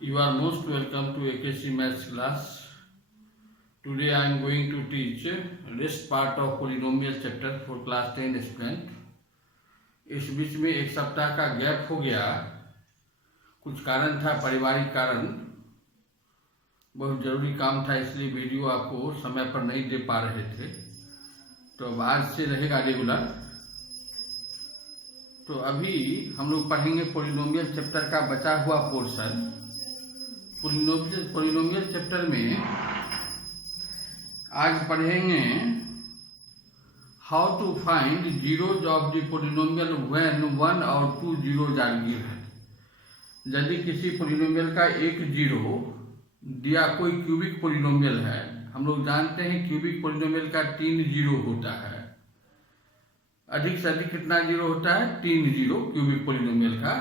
You are most welcome to AKC Maths class. Today I am going to teach rest part of polynomial chapter for class 10 student. इस बीच में एक सप्ताह का gap हो गया, कुछ कारण था, पारिवारिक कारण, बहुत ज़रूरी काम था, इसलिए वीडियो आपको समय पर नहीं दे पा रहे थे। तो अब आज से रहेगा रेगुलर। तो अभी हम लोग पढ़ेंगे पोलिनोमियल चैप्टर का बचा हुआ पोर्शन। पोलिनोमियल चैप्टर में आज पढ़ेंगे how to find zeros of the polynomial when 1 और 2 जीरोज आर गिवन। यदि किसी पोलिनोमियल का एक जीरो दिया, कोई क्यूबिक पोलिनोमियल है, हम लोग जानते हैं क्यूबिक पोलिनोमियल का 3 जीरो होता है। अधिक से अधिक कितना जीरो होता है? 3 जीरो क्यूबिक पोलिनोमियल का।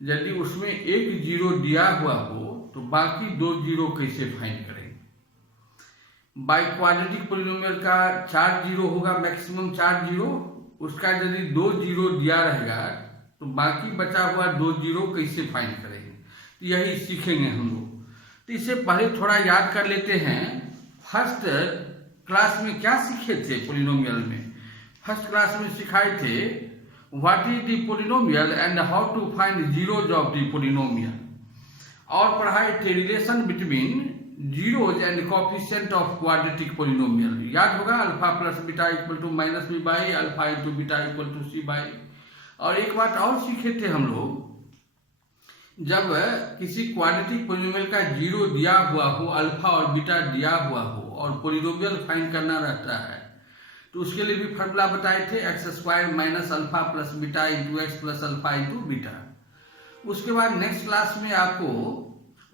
यदि उसमें एक जीरो दिया हुआ हो तो बाकी 2 जीरो कैसे फाइंड करें? बाई क्वाड्रेटिक पोलिनोमियल का 4 जीरो होगा, मैक्सिमम 4 जीरो। उसका यदि 2 जीरो दिया रहेगा तो बाकी बचा हुआ 2 जीरो कैसे फाइंड करेंगे, यही सीखेंगे हम लोग। तो इससे पहले थोड़ा याद कर लेते हैं, फर्स्ट क्लास में क्या सीखे थे पोलिनोमियल में। फर्स्ट क्लास में सिखाए थे what is the polynomial and how to find zeros of the polynomial, और पढ़ाए थे relation between zeros and coefficient of quadratic polynomial. याद होगा, alpha plus beta equal to minus B by alpha into beta equal to C by. और एक बात और सीखे थे हम लोग, जब किसी क्वाड्रेटिक पोलिनोमियल का जीरो दिया हुआ हो, अल्फा और बीटा दिया हुआ हो और पोलिनोमियल फाइंड करना रहता है, तो उसके लिए भी फॉर्मूला बताए थे, x square minus alpha plus beta into x plus alpha into beta. उसके बाद नेक्स्ट क्लास में आपको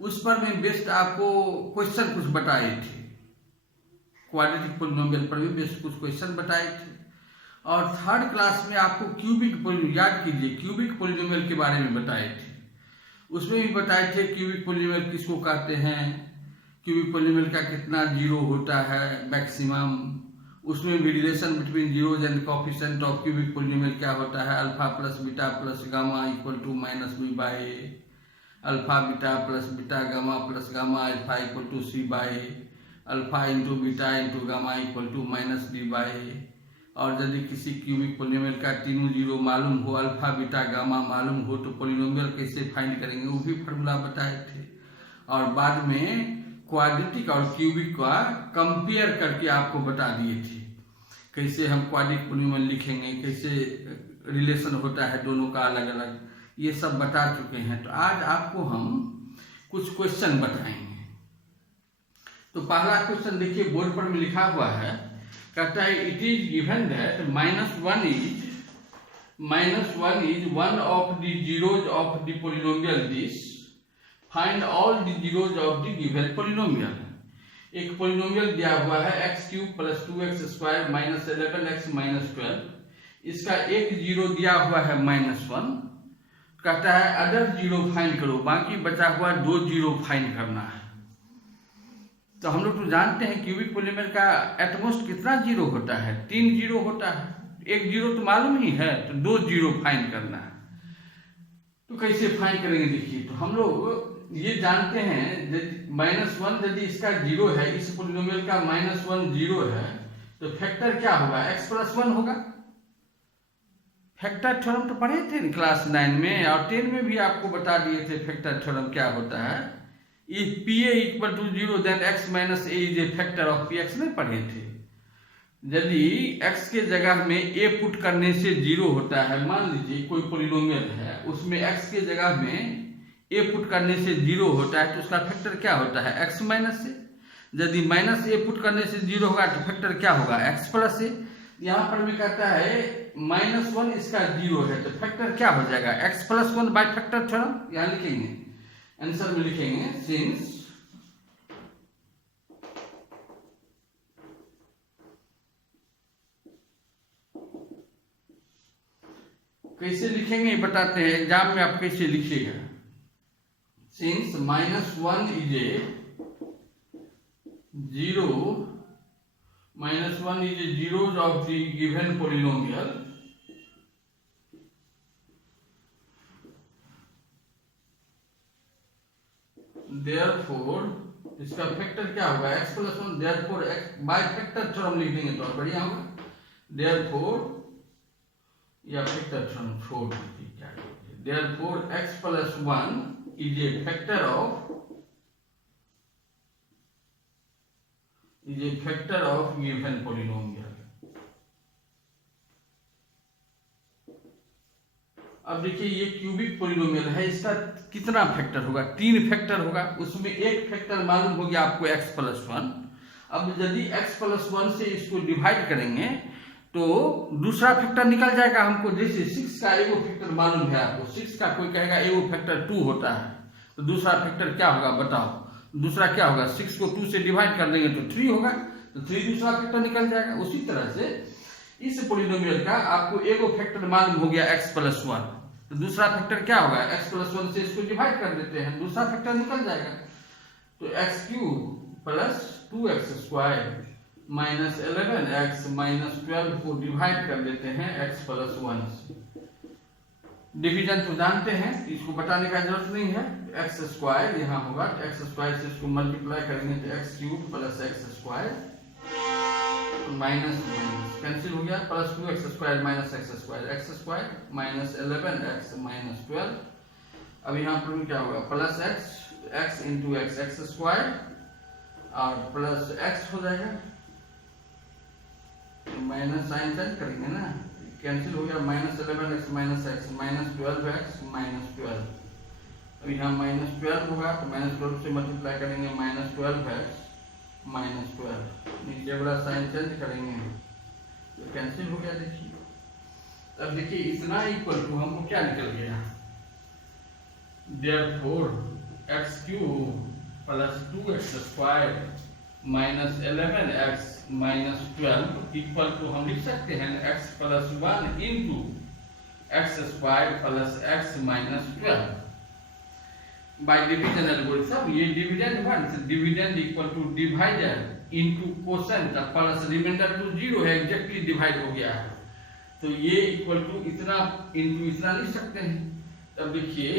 उस पर में बेस्ट आपको क्वेश्चन कुछ बताए थे, क्वाड्रेटिक पोलिनोमियल पर भी बेस्ट कुछ क्वेश्चन बताए थे। और थर्ड क्लास में आपको क्यूबिक पोलिनोमियल, याद कीजिए, क्यूबिक पोलिनोमियल के बारे में बताए थे। उसमें भी बताए थे क्यूबिक पोलिनोमियल किसको कहते हैं, क्यूबिक पोलिनोमियल का कितना जीरो होता है मैक्सिमम। उसमें भी relation between zeros and coefficient of cubic polynomial क्या होता है, alpha plus beta plus gamma equal to minus B by alpha beta plus beta gamma plus gamma alpha equal to C by alpha into beta into gamma equal to minus D by. और यदि किसी cubic polynomial का तीनों zero मालूम हो, alpha beta gamma मालूम हो, तो पोलिनोमियल कैसे फाइंड करेंगे, वो भी फॉर्मूला बताए थे। और बाद में क्वाड्रेटिक और क्यूबिक का कंपेयर करके आपको बता दिए थे, कैसे हम क्वाड्रेटिक पोलिनोमियल लिखेंगे, कैसे रिलेशन होता है दोनों का अलग अलग, ये सब बता चुके हैं। तो आज आपको हम कुछ क्वेश्चन बताएंगे। तो पहला क्वेश्चन देखिए, बोर्ड पर में लिखा हुआ है, कहता है it is given that minus one is one of the zeros of the polynomial this, find all the zeros of the given polynomial. एक पोलिनोमियल दिया हुआ है x cube plus 2x square minus 11x minus 12। इसका एक zero दिया हुआ है -1। कहता है अदर जीरो फाइंड करो, बाकी बचा हुआ 2 जीरो फाइंड करना है। तो हम लोग तो जानते हैं क्यूबिक पोलिनोमियल का एटमोस्ट कितना जीरो होता है, 3 जीरो होता है। एक जीरो तो मालूम ही है, तो 2 जीरो फाइंड करना है। तो कैसे फाइंड करेंगे देखिए, तो हम लोग ये जानते हैं -1 यदि इसका जीरो है, इस पोलिनोमियल का -1 जीरो है, तो फैक्टर क्या होगा, x प्लस 1 होगा। फैक्टर थ्योरम तो पढ़े थे क्लास 9 में, और 10 में भी आपको बता दिए थे फैक्टर थ्योरम क्या होता है। If pa equal to 0 then x minus a is a factor of px, नहीं पढ़े थे। यदि x के जगह में a पुट करने से 0 होता है, मान लीजिए कोई पोलिनोमियल है, उसमें x के जगह में a पुट करने से 0 होता है, तो उसका फैक्टर क्या होता है, x माइनस a। यदि माइनस a पुट करने से 0 होगा तो फैक्टर क्या होगा, x प्लस a। यहाँ पर भी कहता है -1 इसका जीरो है, तो फैक्टर क्या हो जाएगा, x plus 1 by factor theorem. यहाँ लिखेंगे, आंसर में लिखेंगे सिंस कैसे लिखेंगे बताते हैं, एग्जाम में आप कैसे लिखिएगा। Since -1 is a zero, -1 is a zeros of the given polynomial, therefore इसका फैक्टर क्या होगा x plus 1, therefore x by factor theorem लिख देंगे तो बढ़िया होगा। देयरफॉर या फैक्टर थ्योरम छोड़ दीजिए क्या है, therefore x plus 1 is a factor of given polynomial. अब देखिए ये क्यूबिक पॉलिनोमियल है, इसका कितना फैक्टर होगा, 3 फैक्टर होगा, उसमें एक फैक्टर मालूम हो गया आपको x प्लस 1। अब यदि x प्लस 1 से इसको डिवाइड करेंगे तो दूसरा फैक्टर निकल जाएगा हमको। जैसे 6 का एगो फैक्टर मालूम है आपको, 6 का कोई कहेगा एगो फैक्टर 2 होता है, तो दूसरा फैक्टर क्या होगा बताओ, दूसरा क्या होगा, 6 को 2 से डिवाइड कर देंगे तो 3 होगा, तो 3 दूसरा फैक्टर निकल जाएगा। उसी तरह से इस पॉलिनोमियल का आपको एगो फैक्टर मालूम हो गया x प्लस 1, तो दूसरा फैक्टर क्या होगा, x प्लस 1 से इसको डिवाइड कर देते हैं, दूसरा फैक्टर निकल जाएगा। तो x cube plus 2x square minus 11x minus 12 को डिवाइड कर देते हैं x प्लस 1 से। डिवीजन तो जानते हैं, इसको बताने का जरूरत नहीं है। x स्क्वायर यहाँ होगा, x स्क्वायर से इसको मल्टीप्लाई करेंगे तो x cube plus x square minus minus cancel हो गया, plus 2x square minus x square minus 11x minus 12। अब यहाँ पर क्या होगा, plus x into x square और प्लस x हो जाएगा, माइनस साइन चेंज करेंगे ना, कैंसिल हो गया, minus 11x minus x minus 12x minus 12। अब यहाँ माइनस 12 होगा तो माइनस 12 से मल्टीप्लाई करेंगे, माइनस 12x माइनस 12, नीचे वाला साइन चेंज करेंगे तो कैंसिल हो गया। देखिए अब देखिए इतना इक्वल टू हमको क्या निकल गया, therefore x cube plus 2x square minus 11x minus 12 equal to हम लिख सकते हैं x plus 1 into x square plus x minus 12 by division algorithm. ये dividend 1 dividend equal to divider into quotient plus remainder to 0 है, exactly divide हो गया है, तो ये इक्वल टू इतना इनटू इतना लिख सकते हैं। अब देखिए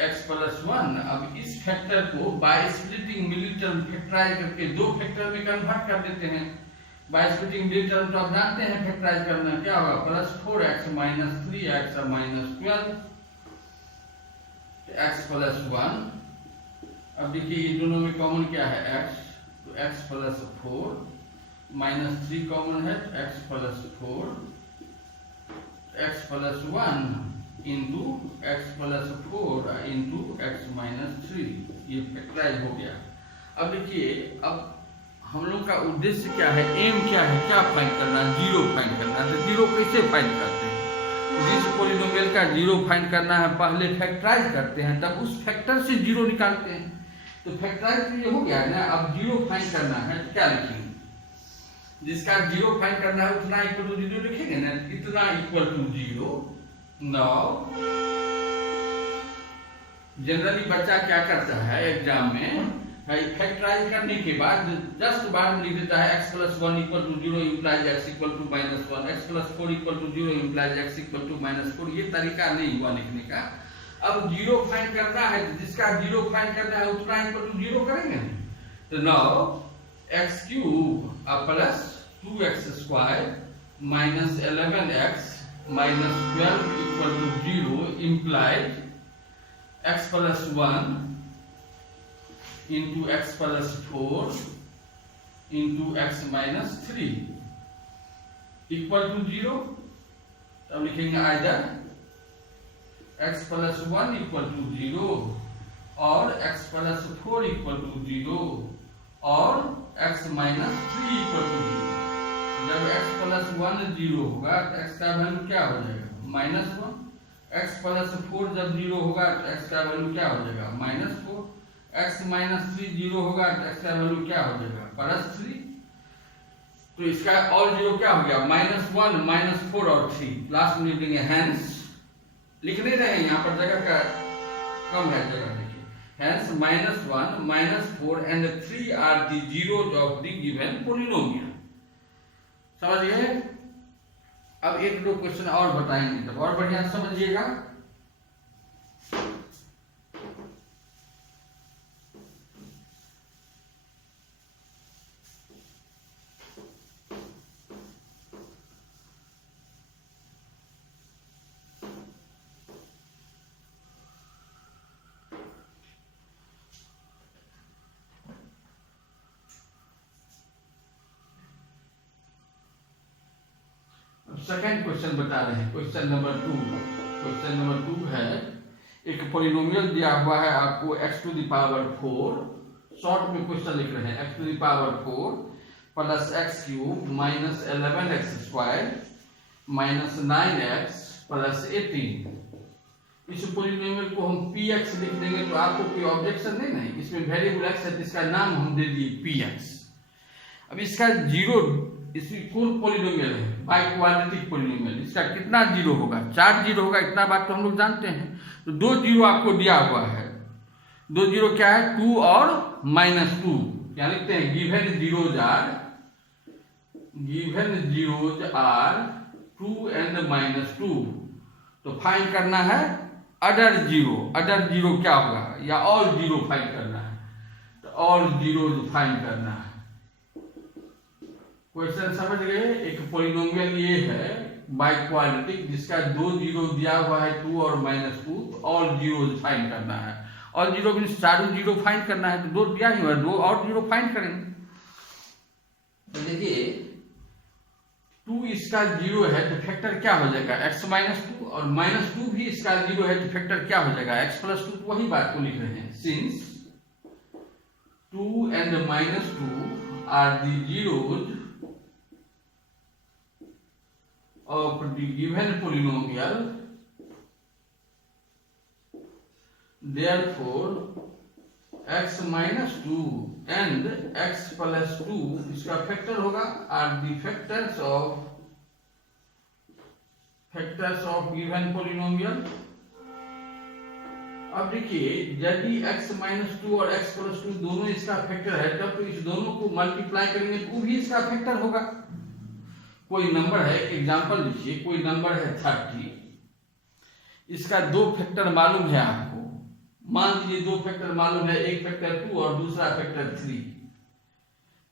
x प्लस 1, अब इस फैक्टर को by splitting middle term factorise करके दो फैक्टर में कन्वर्ट कर देते हैं। बाय स्प्लिटिंग मिडिल टर्म तो आप जानते हैं फैक्टराइज करना क्या होगा, plus 4x minus 3x minus 12 x plus 1। अब देखिए ये दोनों में कॉमन क्या है x, तो x प्लस 4 माइनस 3 कॉमन है, x plus 4 x plus 1 into x plus 4 into x minus 3, ये फैक्टराइज हो गया। अब देखिए अब हम लोग का उद्देश्य क्या है, एम क्या है, क्या फाइंड करना, जीरो फाइंड करना। तो जीरो कैसे फाइंड करते हैं, जिस पॉलिनोमियल का जीरो फाइंड करना है पहले फैक्टराइज करते हैं, तब उस फैक्टर से जीरो निकालते हैं। तो फैक्टराइज तो ये हो गया है ना, अब जीरो फाइंड करना है तो क्या लिखेंगे, जिसका जीरो फाइंड करना है उतना इक्वल टू जीरो लिखेंगे ना, इतना equal to zero. Now generally बच्चा क्या करता है एग्जाम में, फैक्टराइज करने के बाद जस्ट बाद में लिख देता है x plus 1 equal to 0 implies x equal to minus 1, x plus 4 equal to 0 implies x equal to minus 4। ये तरीका नहीं हुआ लिखने का। अब जीरो फाइंड करना है, जिसका जीरो फाइंड करना है उतना इक्वल टू 0 करेंगे। तो now x cube plus 2x square minus 11x minus 12 equal to 0 implies x plus 1 into x plus 4 into x minus 3 equal to 0। तब लिखेंगे either x plus 1 equal to 0 और x plus 4 equal to 0 और x minus 3 equal to 0। जब x plus 1 0 होगा तो x का value क्या हो जाएगा, माइनस 1। x प्लस 4 जब 0 होगा तो x का वैल्यू क्या हो जाएगा, माइनस 4। x माइनस 3 0 होगा तो x का वैल्यू क्या हो जाएगा, प्लस 3। तो इसका और जीरो क्या हो गया, माइनस 1 माइनस 4 और 3 लास्ट में लिखेंगे। हैंस लिख नहीं रहे हैं, यहाँ पर जगह का कम है जगह, देखिए hence minus 1 minus 4 and 3 are the zeros of the given polynomial. समझ गए। अब एक दो क्वेश्चन और बताएंगे तब और बढ़िया समझिएगा। सेकंड क्वेश्चन बता रहे हैं, क्वेश्चन नंबर 2। क्वेश्चन नंबर 2 है, एक पॉलिनोमियल दिया हुआ है आपको x to the power 4, short में क्वेश्चन लिख रहे हैं, x to the power 4 plus x cube minus 11x square minus 9x plus 18। इस पॉलिनोमियल को हम px लिख देंगे तो आपको कोई ऑब्जेक्शन नहीं है, इसमें वेरिएबल x है, इसका नाम हम दे दिए px। अब इसका जीरो, इसकी कौन पॉलिनोमियल है, बाई क्वाड्रेटिक पॉलिनोमियल, इसका कितना जीरो होगा, 4 जीरो होगा, इतना बात तो हम लोग जानते हैं। तो 2 जीरो आपको दिया हुआ है, 2 जीरो क्या है, 2 और -2, क्या लिखते हैं, गिवन जीरोज आर 2 एंड -2। तो फाइंड करना है अदर जीरो क्या होगा, या ऑल जीरो फाइंड करना है, तो ऑल जीरो फाइंड करना है। क्वेश्चन समझ गए। एक पॉलिनोमियल ये है बाई क्वाड्रेटिक जिसका 2 जीरो दिया हुआ है, 2 और -2, तो ऑल जीरो फाइंड करना है। ऑल जीरो मीन्स चारों जीरो फाइंड करना है, तो 2 दिया ही हुआ है, 2 और जीरो फाइंड करेंगे। तो देखिए 2 इसका जीरो है तो फैक्टर क्या हो जाएगा, x -2, और -2 भी इसका जीरो है तो फैक्टर क्या हो जाएगा, x + 2। वही बात को लिख रहे हैं, since 2 and -2 are the zeros of the given polynomial, therefore x -2 and x + 2 इसका फैक्टर होगा, are the factors of given polynomial। अब देखिए यदि x -2 और x + 2 दोनों इसका फैक्टर है, तब तो इस दोनों को मल्टीप्लाई करेंगे तो भी इसका फैक्टर होगा। कोई नंबर है, एग्जांपल लिखिए, कोई नंबर है 30, इसका 2 फैक्टर मालूम है आपको, मान लीजिए 2 फैक्टर मालूम है, एक फैक्टर 2 और दूसरा फैक्टर 3।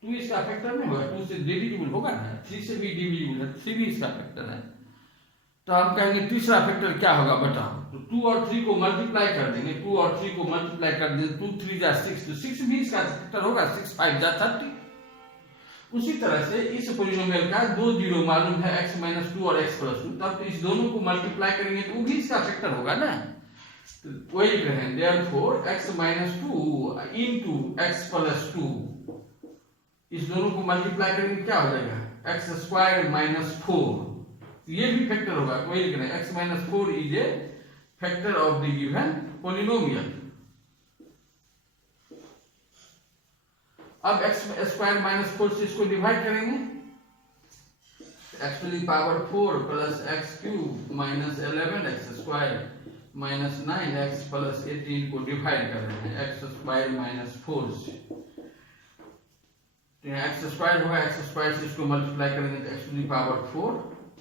2 इसका फैक्टर नहीं होगा, 2 से डिविजिबल होगा ना, 3 से भी डिविजिबल है, 3 भी इसका फैक्टर है। तो हम कहेंगे तीसरा फैक्टर क्या होगा बताओ, तो 2 और 3 को मल्टीप्लाई कर देंगे, 2 और 3 को मल्टीप्लाई कर देंगे, 2 3 जा 6, तो 6 भी इसका फैक्टर होगा, 6 5 जा 30। उसी तरह से इस पॉलिनोमियल का 2 जीरो मालूम है, x -2 और x + 2, तब तो इस दोनों को मल्टीप्लाई करेंगे तो वो भी इसका फैक्टर होगा ना। तो वही कहें, therefore x -2 into x + 2, इस दोनों को मल्टीप्लाई करेंगे क्या हो जाएगा, x² - 4, ये भी फैक्टर होगा। वही कहें, x -4 is a factor of the given polynomial. अब x² - 4 से इसको डिवाइड करेंगे, x to the power 4 plus x cube minus 11x² minus 9x plus 18 को डिवाइड कर रहे हैं x² - 4 से। तो यहाँ x² होगा, x² से इसको मल्टीप्लाई करेंगे तो x to the power 4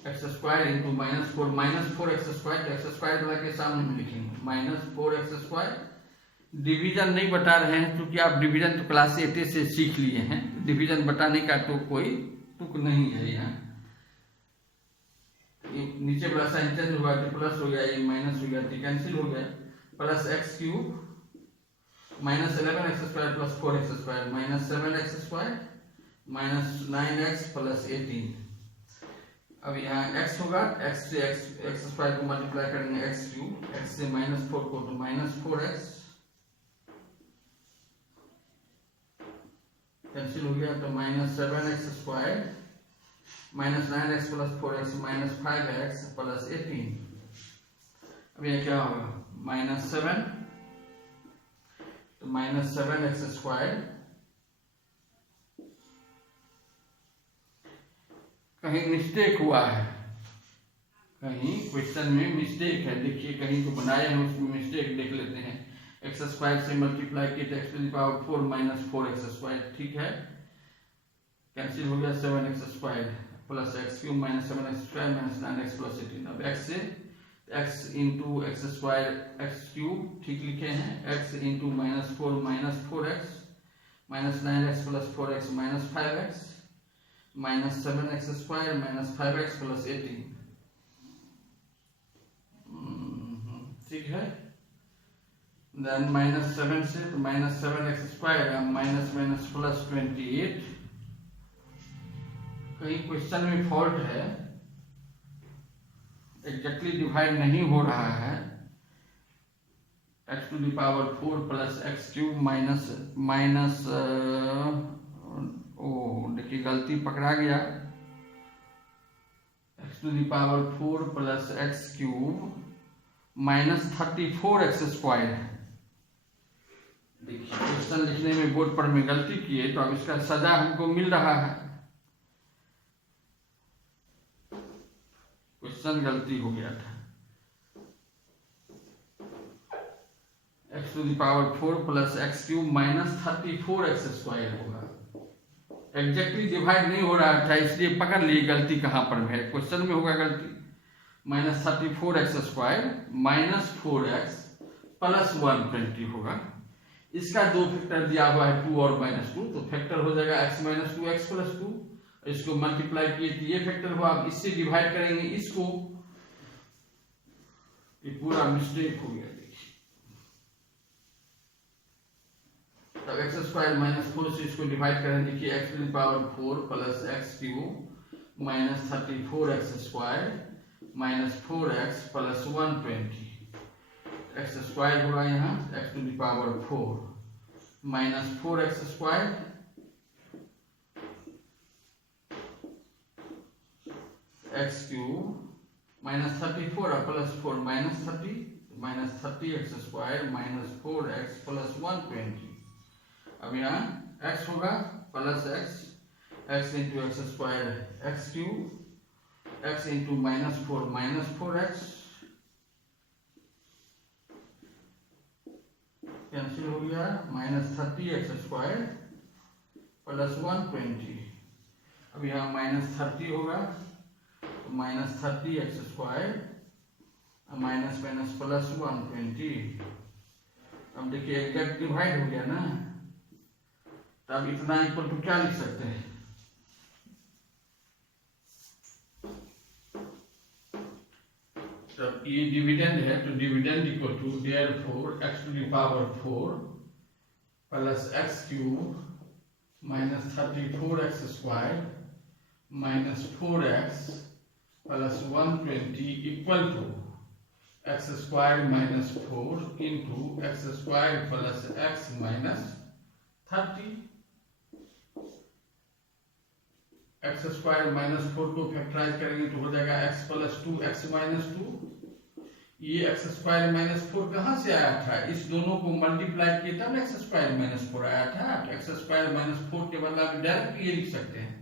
x² into -4 x², तो x² वाला के सामने में लिखेंगे -4 x²। डिवीजन नहीं बता रहे हैं क्योंकि आप डिवीजन तो क्लास 8 से सीख लिए हैं, डिवीजन बताने का तो कोई तुक नहीं है। यहाँ नीचे वाला साइन चेंज हुआ तो प्लस हो गया, ये माइनस हो गया तो कैंसिल हो गया, plus x cube minus 11x² plus 4x² minus 7x² minus 9x plus 18। अब यहाँ x होगा, x से x² को मल्टीप्लाई करेंगे x क्यूब, x से -4 को तो -4x कैंसिल हो गया, तो -7x² minus 9x plus 4x minus 5x plus 18। अब ये क्या होगा, -7 तो -7x²। कहीं मिस्टेक हुआ है, कहीं क्वेश्चन में मिस्टेक है, देखिए कहीं तो बनाए हैं उसमें मिस्टेक देख लेते हैं। x² से मल्टीप्लाई किए तो x to the power 4 minus 4x², ठीक है, कैंसिल हो गया, 7x² plus x cube minus 7x² minus 9x plus 18। अब x से x into x² x cube ठीक लिखे हैं, x into -4 minus 4x minus 9x plus 4x minus 5x minus 7x² minus 5x plus 18, ठीक है। Then -7 से तो -7x² minus plus 28। कहीं क्वेश्चन में फॉल्ट है, एग्जैक्टली डिवाइड नहीं हो रहा है। x to the power 4 plus x cube minus देखिए गलती पकड़ा गया। x to the power 4 plus x cube minus 34x² है। देखिए क्वेश्चन लिखने में बोर्ड पर में गलती किए तो अब इसका सजा हमको मिल रहा है। क्वेश्चन गलती हो गया था। x to the power 4 plus x cube minus 34x² होगा। एग्जैक्टली डिवाइड नहीं हो रहा था, इसलिए पकड़ लिए गलती कहां पर है। क्वेश्चन में होगा गलती minus 34x² minus 4x plus 120 होगा। इसका दो फैक्टर दिया हुआ है 2 और -2, तो फैक्टर हो जाएगा x - 2 x + 2। इसको मल्टीप्लाई किए तो ये फैक्टर हुआ। अब इससे डिवाइड करेंगे इसको, ये पूरा मिस्टेक हो गया। तब x² - 4 से इसको डिवाइड करें। देखिए x to the power 4 plus x cube minus 34x² minus 4x plus 120 x² होगा यहाँ x to the power 4 minus 4x² x cube minus 34 plus 4 minus 30x² minus 4x plus 120। अब यहाँ x होगा plus x into x² x cube x into -4 minus 4x cancel हो गया minus 30x² plus 120। अब यहाँ minus 30 होगा तो minus 30x² minus minus plus 120। अब देखिए एग्जैक्ट डिवाइड हो गया ना, तब इतना इक्वल टू क्या लिख सकते हैं। तब ये डिविडेंड है तो dividend equal to therefore x to the power 4 plus x cube minus 34x² minus 4x plus 120 equal to x² minus 4 into x² plus x minus 30। x² minus 4 को फैक्टराइज करेंगे तो हो जाएगा x प्लस 2 x माइनस 2। ये x² minus 4 कहाँ से आया था, इस दोनों को मल्टीप्लाई किए तब x² माइनस 4 आया था। तो x² माइनस 4 के बदला आप डायरेक्ट ये लिख सकते हैं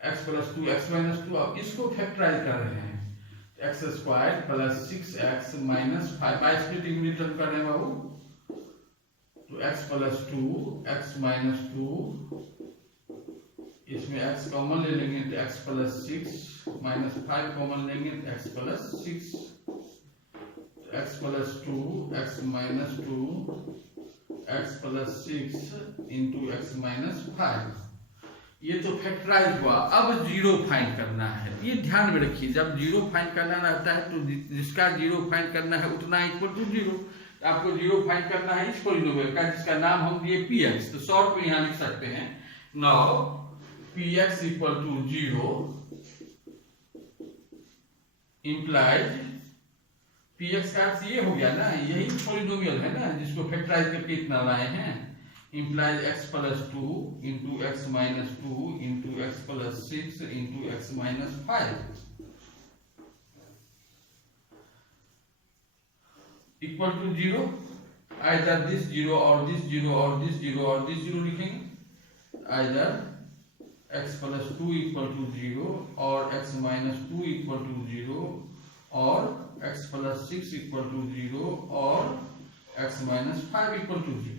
x प्लस 2 x माइनस 2। अब इसको फैक्टराइज कर रहे हैं x² plus 6x minus 5 by splitting return कर रहे हैं बाबू। तो x प्लस 2 x माइनस 2, इसमें x कॉमन ले लेंगे तो x प्लस 6 माइनस 5 कॉमन लेंगे तो x plus 6। x plus 2 x minus 2 x plus 6 into x minus 5। ये तो फैक्टराइज हुआ। अब जीरो फाइंड करना है। ये ध्यान में रखिए, जब जीरो फाइंड करना रहता है तो जिसका जीरो फाइंड करना है उतना इक्वल टू जीरो। आपको जीरो फाइंड करना है इस पॉलिनोमियल का जिसका नाम हम दिए px, तो शॉर्ट में यहाँ लिख सकते हैं। Now px equal to 0 implies px का अर्थ ये हो गया ना, यही पॉलिनोमियल है ना जिसको फैक्टराइज करके इतना लाए हैं। Implies x plus 2 into x minus 2 into x plus 6 into x minus 5 equal to 0। Either this 0 और दिस 0 और दिस 0 और दिस 0 लिखेंगे। Either x plus 2 equal to 0 और x माइनस 2 इक्वल टू 0 और x प्लस 6 इक्वल टू 0 और x minus 5 equal to 0।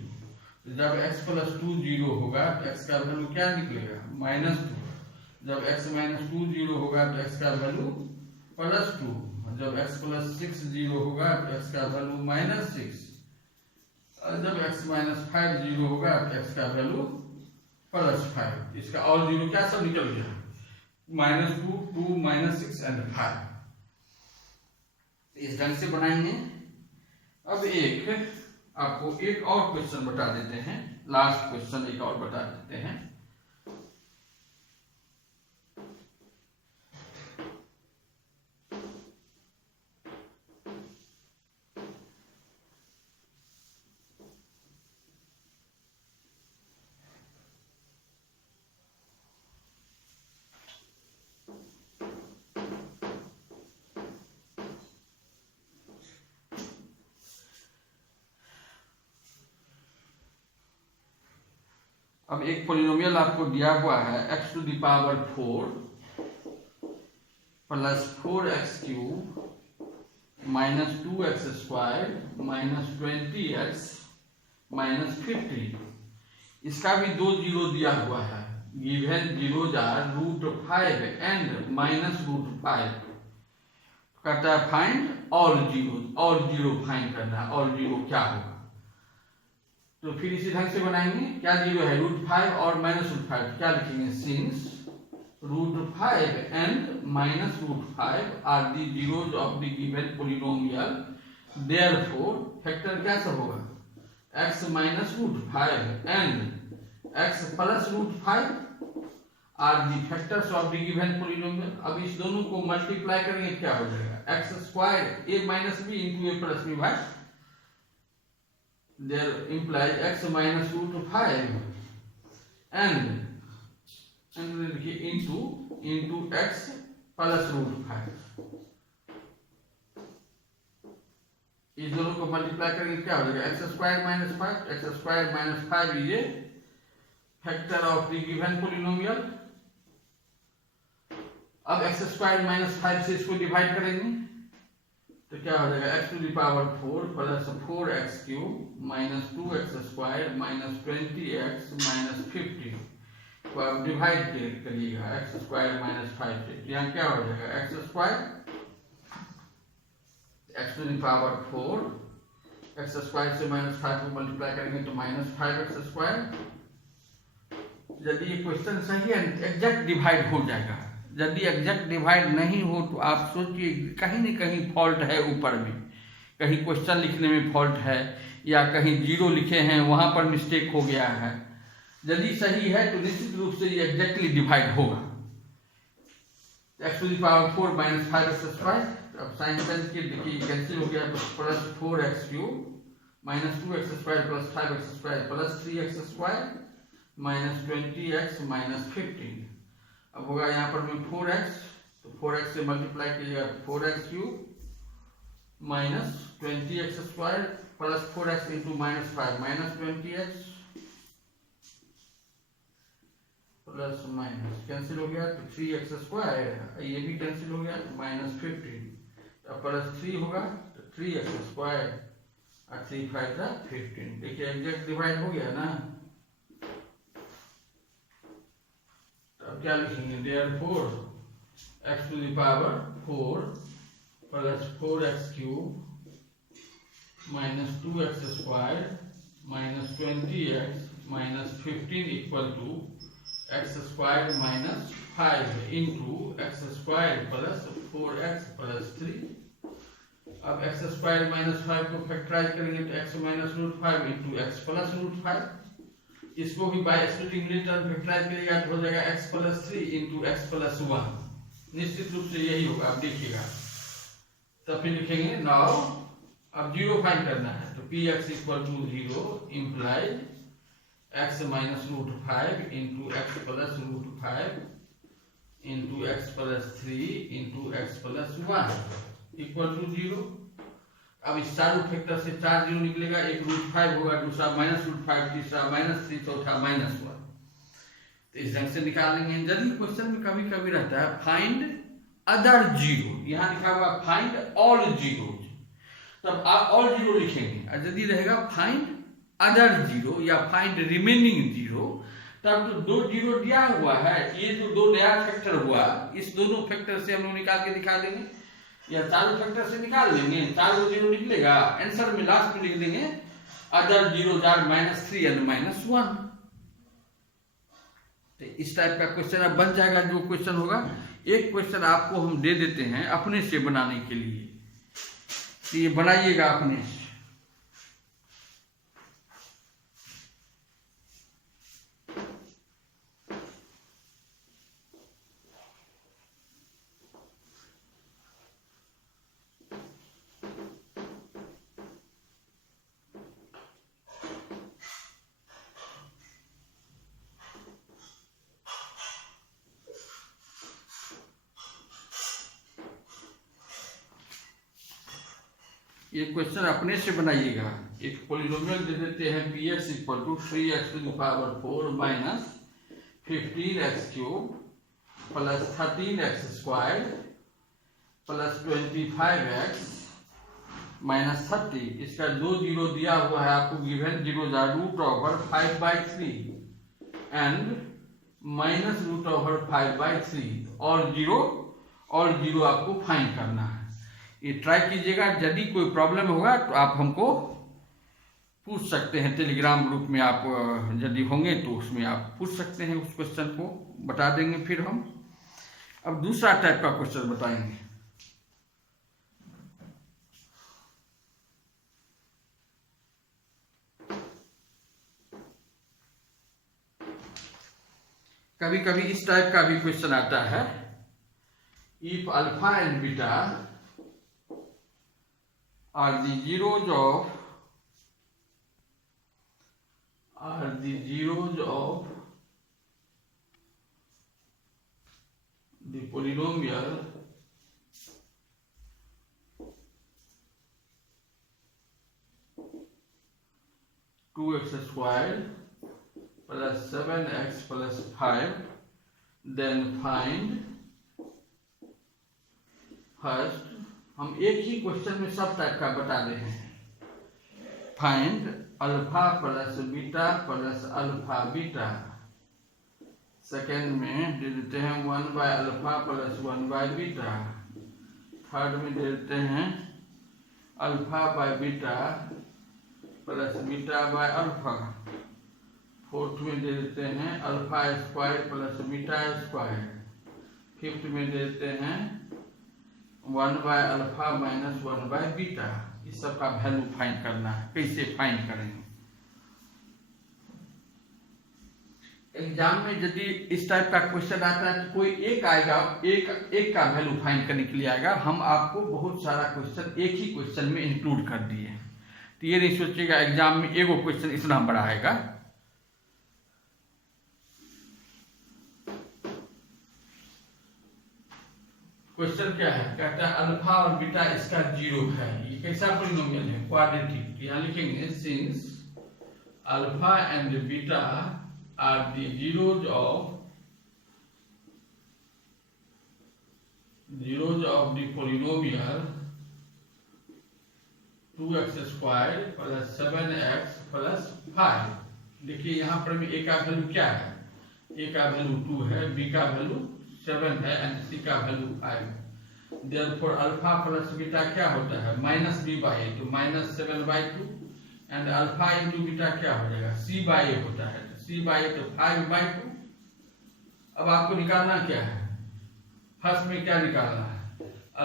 जब x plus 2 0 होगा तो x का वैल्यू क्या निकलेगा -2। जब x माइनस 2 0 होगा तो x का वैल्यू +2। जब x प्लस 6 0 होगा तो x का वैल्यू -6। और जब x माइनस 5 0 होगा तो x का वैल्यू +5। इसका और जीरो क्या सब निकल गया, -2 2 -6 एंड 5। इस ढंग से बनाएंगे। अब आपको एक और क्वेश्चन बता देते हैं, लास्ट क्वेश्चन एक और बता देते हैं। अब एक पोलिनोमियल आपको दिया हुआ है x to the power 4 plus 4x³ minus 2x² minus 20x minus 50। इसका भी 2 जीरो दिया हुआ है, given zeros are √5 and minus √5। कहता है फाइंड और जीरो फाइंड करना है, और जीरो क्या होगा। तो फिर इसी ढंग से बनाएंगे, क्या जीरो है √5 और माइनस √5, क्या लिखेंगे since √5 and minus √5 are the zeros of the given polynomial, therefore factor क्या सब होगा x minus √5 and x plus √5 are the factors of the given polynomial. अब इस दोनों को मल्टीप्लाई करेंगे, क्या हो जाएगा x² a minus b into a plus b by there implies x minus √5 and देखिए into x प्लस √5। इस दोनों को मल्टीप्लाई करेंगे, क्या हो जाएगा x² minus 5, x² minus 5 is a factor of the given polynomial. अब x² माइनस 5 से इसको डिवाइड करेंगे तो क्या हो जाएगा x to the power 4 plus 4x³ minus 2x² minus 20x minus 50 को अब डिवाइड करिएगा x² माइनस 5 से, यहाँ क्या हो जाएगा x² x to the power 4 x² से माइनस 5 को मल्टीप्लाई करेंगे तो माइनस 5x²। यदि ये क्वेश्चन सही है एग्जैक्ट डिवाइड हो जाएगा, यदि एग्जैक्ट डिवाइड नहीं हो तो आप सोचिए कहीं न कहीं फॉल्ट है, ऊपर भी कहीं क्वेश्चन लिखने में फॉल्ट है या कहीं जीरो लिखे हैं वहाँ पर मिस्टेक हो गया है। यदि सही है तो निश्चित रूप से ये एग्जैक्टली डिवाइड होगा। x to the power 4 minus 5x², अब साइन के देखिए कैंसिल हो गया तो plus 4x³ minus 2x² plus 5x² plus 3x² minus 20x minus 15। अब होगा यहाँ पर में 4x, तो 4x से मल्टीप्लाई कीजिएगा 4x³ minus 20x² plus 4x into minus 5 minus 20x plus minus cancel हो गया तो 3x², ये भी कैंसिल हो गया तो माइनस 15। अब प्लस 3 होगा तो 3x² और 3 5 15। देखिए एग्जैक्ट डिवाइड हो गया ना। अब क्या लिखेंगे therefore x to the power 4 plus 4x³ minus 2x² minus 20x minus 15 equal to x² minus 5 into x² plus 4x plus 3। अब x² माइनस 5 को फैक्टराइज करेंगे तो x minus √5 into x plus √5। इसको भी बाय स्प्लिटिंग टर्म फैक्टराइज करिएगा तो हो जाएगा x plus 3 into x plus 1। निश्चित रूप से यही होगा, आप देखिएगा। तब फिर लिखेंगे नाउ अब जीरो फाइंड करना है तो px equal to 0 implies x minus √5 into x plus √5 into x plus 3 into x plus 1 equal to 0। अब इस चारों फैक्टर से 4 जीरो निकलेगा, एक √5 होगा, दूसरा माइनस √5, तीसरा माइनस 3, चौथा माइनस 1। तो इस ढंग से निकालेंगे। यदि क्वेश्चन में कभी कभी रहता है फाइंड अदर जीरो, यहाँ लिखा हुआ फाइंड ऑल जीरो, तब आप ऑल जीरो लिखेंगे। और यदि रहेगा फाइंड अदर जीरो या फाइंड रिमेनिंग जीरो, तब तो 2 जीरो दिया हुआ है, ये जो 2 नया फैक्टर हुआ इस दोनों फैक्टर से हम लोग निकाल के दिखा देंगे या चारों फैक्टर से निकाल लेंगे। 4 जीरो निकलेगा, आंसर में लास्ट में लिख देंगे अदर जीरोज आर -3 एंड -1। तो इस टाइप का क्वेश्चन अब बन जाएगा। जो क्वेश्चन होगा, एक क्वेश्चन आपको हम दे देते हैं अपने से बनाने के लिए, तो ये बनाइएगा अपने से। ये क्वेश्चन अपने से बनाइएगा। एक पॉलिनोमियल दे देते हैं px equal to 3x⁴ minus 15x³ plus 13x² plus 25x minus 30। इसका 2 जीरो दिया हुआ है आपको गिवन, जीरो √5/3 एंड माइनस √5/3 और जीरो आपको फाइंड करना है। ये ट्राई कीजिएगा। यदि कोई प्रॉब्लम होगा तो आप हमको पूछ सकते हैं टेलीग्राम ग्रुप में, आप यदि होंगे तो उसमें आप पूछ सकते हैं, उस क्वेश्चन को बता देंगे फिर हम। अब दूसरा टाइप का क्वेश्चन बताएंगे। कभी कभी इस टाइप का भी क्वेश्चन आता है, if alpha and beta are the zeros of the polynomial 2x² plus 7x plus 5, then find first, हम एक ही क्वेश्चन में सब टाइप का बता रहे हैं। Find alpha plus beta plus alpha beta. Second में दे देते हैं 1/α प्लस 1/बीटा। थर्ड में दे देते हैं α/बीटा प्लस β/α। फोर्थ में दे देते हैं α² प्लस β²। फिफ्थ में दे देते हैं 1/α माइनस 1/बीटा। इस सब का वैल्यू फाइंड करना है। कैसे फाइंड करेंगे? एग्जाम में यदि इस टाइप का क्वेश्चन आता है तो कोई एक आएगा, एक का वैल्यू फाइंड करने के लिए आएगा। हम आपको बहुत सारा क्वेश्चन एक ही क्वेश्चन में इंक्लूड कर दिए, तो ये नहीं सोचिएगा एग्जाम में एगो क्वेश्चन इतना बड़ा आएगा। क्वेश्चन क्या है? कहता है अल्फा और बीटा इसका जीरो है। ये कैसा पॉलिनोमियल है? क्वाड्रेटिक। यहाँ लिखेंगे since alpha and beta are the zeros of the polynomial 2x² plus 7x plus 5। देखिए यहाँ पर ए का वैल्यू क्या है? ए का वैल्यू 2 है, बी का वैल्यू 7 है एंड सी का value 5। Therefore alpha plus beta क्या होता है? -b/a, तो -7/2 एंड अल्फा इंटू बीटा क्या हो जाएगा? c/a होता है, तो c/a तो 5/2। अब आपको निकालना क्या है? फर्स्ट में क्या निकालना है?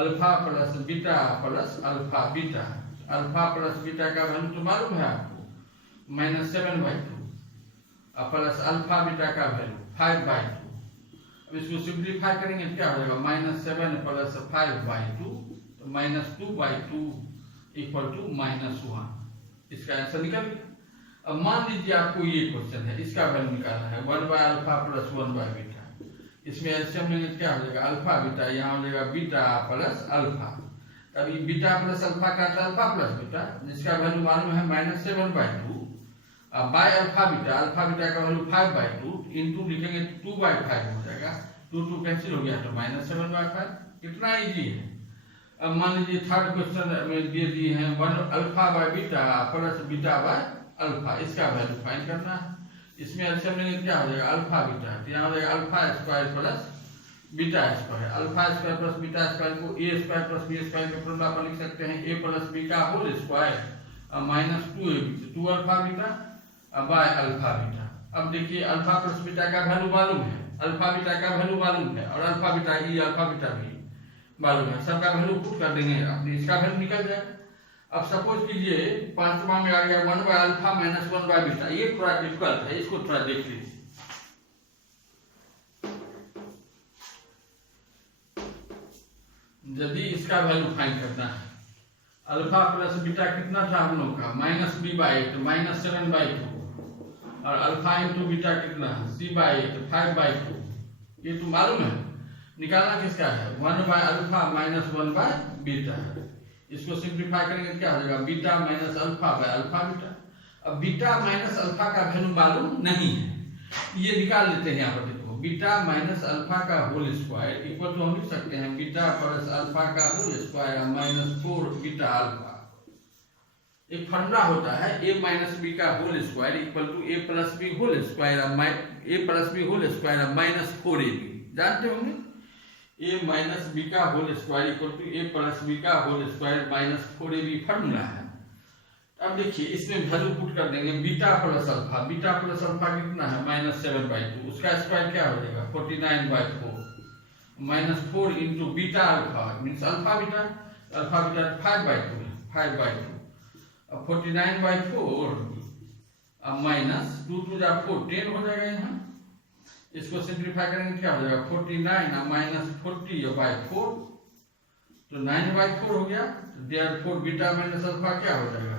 Alpha plus beta plus alpha beta. Alpha plus beta का वैल्यू तो मालूम है आपको, -7/2 प्लस अल्फा बीटा का वैल्यू 5/2। अब इसको सिंप्लीफाई करेंगे तो क्या हो जाएगा? -7 प्लस 5/2, तो -2/2 इक्वल टू -1। इसका आंसर निकल गया। अब मान लीजिए आपको ये क्वेश्चन है, इसका वैल्यू निकालना है 1/α प्लस 1/बीटा। इसमें एलसीएम लेंगे तो क्या हो जाएगा? अल्फा बीटा, यहाँ हो जाएगा बीटा प्लस अल्फा। अभी बीटा प्लस अल्फा का तो अल्फा प्लस बीटा, जिसका वैल्यू मालूम है -7/2 बाय अल्फा बीटा का वैल्यू 5/2 इंटू लिखेंगे 2/5 हो जाएगा। 2 कैंसिल हो गया तो -7/5। कितना इजी है। अब मान लीजिए थर्ड क्वेश्चन में दे दिए हैं 1α/बीटा प्लस β/α। इसका वैल्यू फाइंड करना है। इसमें एलसीएम लेंगे क्या हो जाएगा? अल्फा बीटा, तो यहाँ हो जाएगा α² प्लस β²। α² प्लस β² को a² प्लस b² के फॉर्मूला पर लिख सकते हैं, a प्लस b का whole square -2ab, 2α beta by alpha beta. अब देखिए अल्फा प्लस बीटा का वैल्यू मालूम है, अल्फा बीटा का वैल्यू मालूम है और अल्फा बीटा भी मालूम है। सबका वैल्यू पुट कर देंगे, अपने इसका वैल्यू निकल जाएगा। अब सपोज कीजिए पांचवा में आ गया 1/α माइनस 1/बीटा। ये थोड़ा डिफिकल्ट है, इसको थोड़ा देख लीजिए। यदि इसका वैल्यू फाइंड करना है, अल्फा प्लस बीटा कितना था हम लोग का? -b/8 तो -7/2 और अल्फा इंटू बीटा कितना है? c/8 5/2। ये तो मालूम है। निकालना किसका है? 1/α माइनस 1/बीटा। इसको सिंप्लीफाई करेंगे तो क्या हो जाएगा, beta minus alpha by alpha beta. अब बीटा माइनस अल्फा का वैल्यू मालूम नहीं है, ये निकाल लेते हैं। यहाँ पर देखो बीटा माइनस अल्फा का होल स्क्वायर इक्वल टू हम लिख सकते हैं बीटा प्लस अल्फा का whole square minus 4 beta alpha. एक फॉर्मूला होता है a माइनस बी का whole square equal to a plus B whole square a plus B whole square minus 4ab, जानते होंगे। a माइनस बी का whole square equal to a plus B का whole square minus 4ab formula है। अब देखिए इसमें value put कर देंगे बीटा प्लस अल्फा कितना है -7/2, उसका स्क्वायर क्या हो जाएगा 49/4 minus 4 into beta alpha means alpha beta 5/2 अब 49/4 अब माइनस 2 2 जा 4 10 हो जाएगा। यहाँ इसको सिंप्लीफाई करेंगे क्या हो जाएगा 49 अब माइनस 40/4 तो 9/4 हो गया। देयरफॉर बीटा माइनस अल्फा क्या हो जाएगा,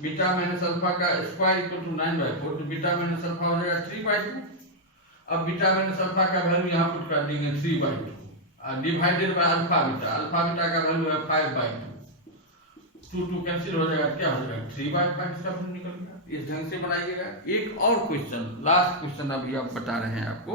बीटा माइनस अल्फा का स्क्वायर इक्वल टू 9/4 तो बीटा माइनस अल्फा हो जाएगा 3/2। अब बीटा माइनस अल्फा का वैल्यू यहाँ पुट कर देंगे 3/2 डिवाइडेड बाय अल्फा बीटा का वैल्यू है 5/2, 2 2 कैंसिल हो जाएगा, क्या हो जाएगा 3/5 इसका वैल्यू निकल गया। इस ढंग से बनाइएगा। एक और क्वेश्चन, लास्ट क्वेश्चन अभी आप बता रहे हैं आपको।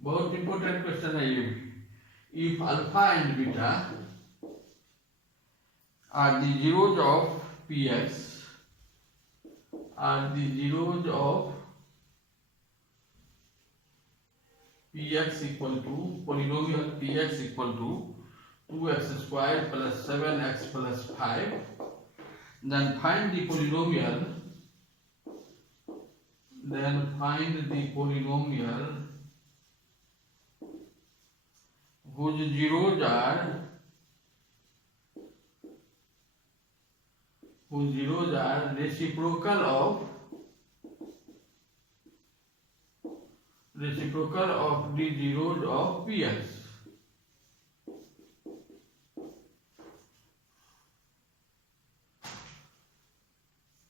बहुत इंपॉर्टेंट क्वेश्चन है ये। If alpha and beta are the zeros of px equal to polynomial px equal to 2x square plus 7x plus 5, then find the polynomial whose zeros are reciprocal of the zeros of px।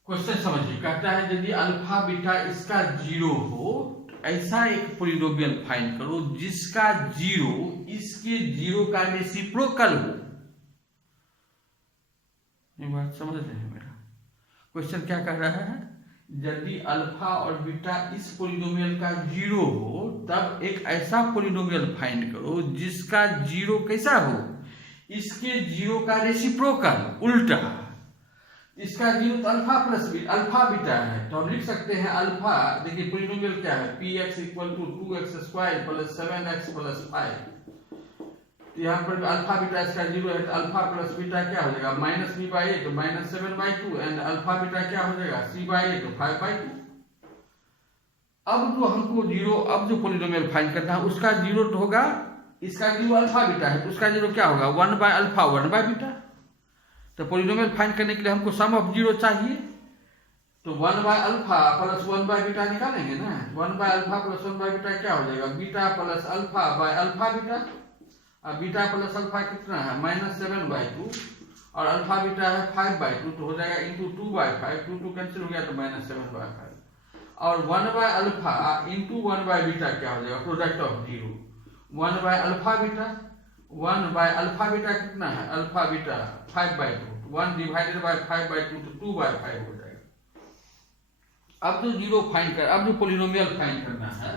Question समझिए, कहता है यदि alpha beta इसका 0 हो ऐसा एक polynomial find करो जिसका 0 इसके 0 का रेसिप्रोकल हो। ये बात समझ रहे हैं मेरा? क्वेश्चन क्या कह रहा है, यदि अल्फा और बीटा इस पॉलिनोमियल का 0 हो तब एक ऐसा पॉलिनोमियल फाइंड करो जिसका 0 कैसा हो, इसके 0 का रेसिप्रोकल उल्टा। इसका 0 तो अल्फा बीटा है तो हम लिख सकते हैं अल्फा, देखिए पॉलिनोमियल क्या है px equal to 2x square plus 7x plus 5। यहाँ पर अल्फा बीटा इसका 0 है तो अल्फा प्लस बीटा क्या हो जाएगा -b/8 तो -7/2 एंड अल्फा बीटा क्या हो जाएगा c/8 तो 5/2। अब जो हमको 0 अब जो पॉलिनोमियल फाइंड करना है उसका 0 तो होगा, इसका 0 अल्फा बीटा है तो उसका 0 क्या होगा 1/अल्फा 1/बीटा। तो पॉलिनोमियल फाइंड करने के लिए हमको सम ऑफ 0 चाहिए तो 1/अल्फा प्लस 1/बीटा निकालेंगे ना। 1/अल्फा प्लस 1/बीटा क्या हो जाएगा beta plus alpha by alpha beta. अब बीटा प्लस अल्फा कितना है -7/2 और अल्फा बीटा है 5/2 तो हो जाएगा इंटू 2/5, 2 2 कैंसिल हो गया तो -7/5 और 1/अल्फा इंटू 1/बीटा क्या हो जाएगा प्रोडक्ट ऑफ 0 1/अल्फा बीटा। 1/अल्फा बीटा कितना है अल्फा बीटा 5/2 1 डिवाइडेड बाय 5/2 तो 2/5 हो जाएगा। अब जो 0 फाइंड कर, अब जो पॉलिनोमियल फाइंड करना है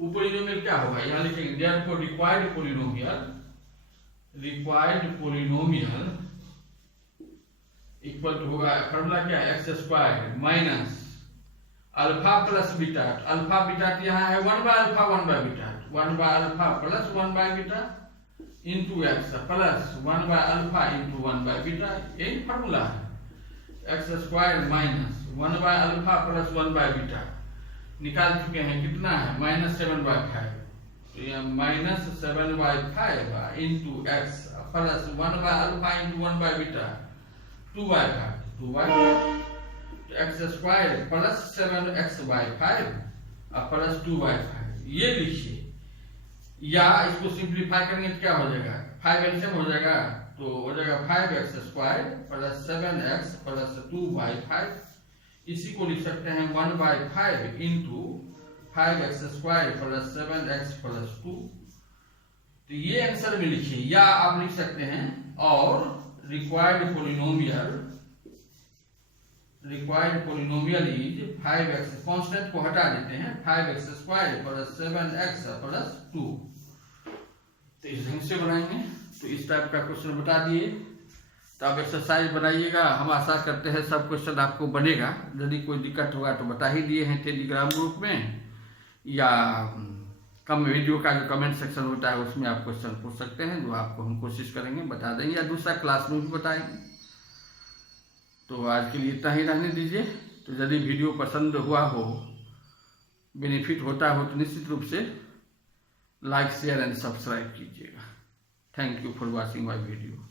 वो पॉलिनोमियल क्या होगा, यहाँ लिखेंगे therefore required polynomial equal to होगा, फॉर्मूला क्या है x² minus alpha plus beta. Alpha beta यहाँ है 1/अल्फा 1/बीटा 1/अल्फा प्लस 1/बीटा इंटू एक्स प्लस 1/अल्फा इंटू 1/बीटा, यही फॉर्मूला है। x² माइनस 1/अल्फा प्लस 1/बीटा निकाल चुके हैं, कितना है -7/5 तो यह -7/5 इंटू एक्स प्लस 1/अल्फा इंटू 1/बीटा 2/5 x² प्लस 7x/5 प्लस 2/5 ये लिखिए। या इसको सिंप्लीफाई करेंगे तो क्या हो जाएगा, 5 एलसीएम हो जाएगा, तो हो जाएगा 5x² प्लस 7x प्लस 2/5। इसी को लिख सकते हैं 1/5 into 5x² plus 7x plus 2। तो ये आंसर में लिखिए, या आप लिख सकते हैं और required polynomial is 5x, constant को हटा देते हैं, 5x² प्लस 7x प्लस 2। तो इस ढंग से बनाएंगे। तो इस टाइप का क्वेश्चन बता दिए, तो आप एक्सरसाइज बनाइएगा। हम आशा करते हैं सब क्वेश्चन आपको बनेगा। यदि कोई दिक्कत होगा तो बता ही दिए हैं टेलीग्राम ग्रुप में, या कम वीडियो का जो कमेंट सेक्शन होता है उसमें आप क्वेश्चन पूछ सकते हैं, जो आपको हम कोशिश करेंगे बता देंगे, या दूसरा क्लास में भी बताएंगे। तो आज के लिए इतना ही रहने दीजिए। तो यदि वीडियो पसंद हुआ हो, बेनिफिट होता हो, तो निश्चित रूप से लाइक शेयर एंड सब्सक्राइब कीजिएगा। Thank you for watching my video.